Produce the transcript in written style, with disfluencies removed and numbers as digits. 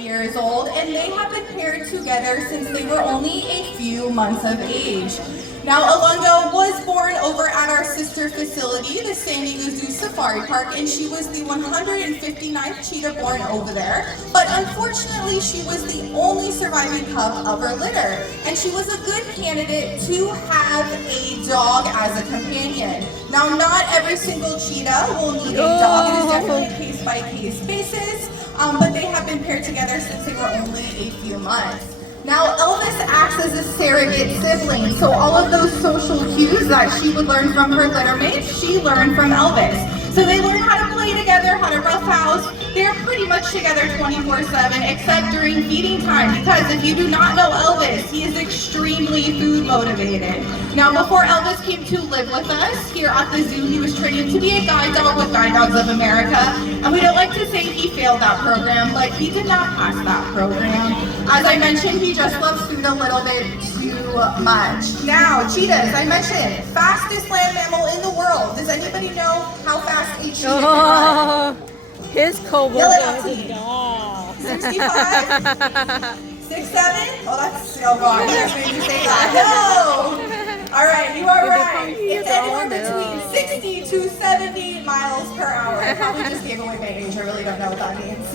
years old, and they have been paired together since they were only a few months of age. Now, Alongo was born over at our sister facility, the Standing Zoo Safari Park, and she was the 159th cheetah born over there. But unfortunately, she was the only surviving cub of her litter, and she was a good candidate to have a dog as a companion. Now, not every single cheetah will need a dog. It is definitely a case-by-case basis, but they have been paired together since they were only a few months. Now, Elvis acts as a surrogate sibling, so all of those social cues that she would learn from her litter mates, she learned from Elvis. So they learn how to play together, how to roughhouse. They're pretty much together 24/7, except during feeding time, because if you do not know Elvis, he is extremely food motivated. Now, before Elvis came to live with us here at the zoo, he was trained to be a guide dog with Guide Dogs of America, and we don't like to say he failed that program, but he did not pass that program. As I mentioned, he just loves food a little bit too much. Now, cheetahs, I mentioned, fastest land mammal in the world. Does anybody know how fast a cheetah can run? His cobalt Yell it dog out to is me. dog. 65? 67? Oh, that's so wrong. You just made me say that. No! All right, you are right. It's anywhere between 60 to 70 miles per hour. I probably just gave away my age. I really don't know what that means.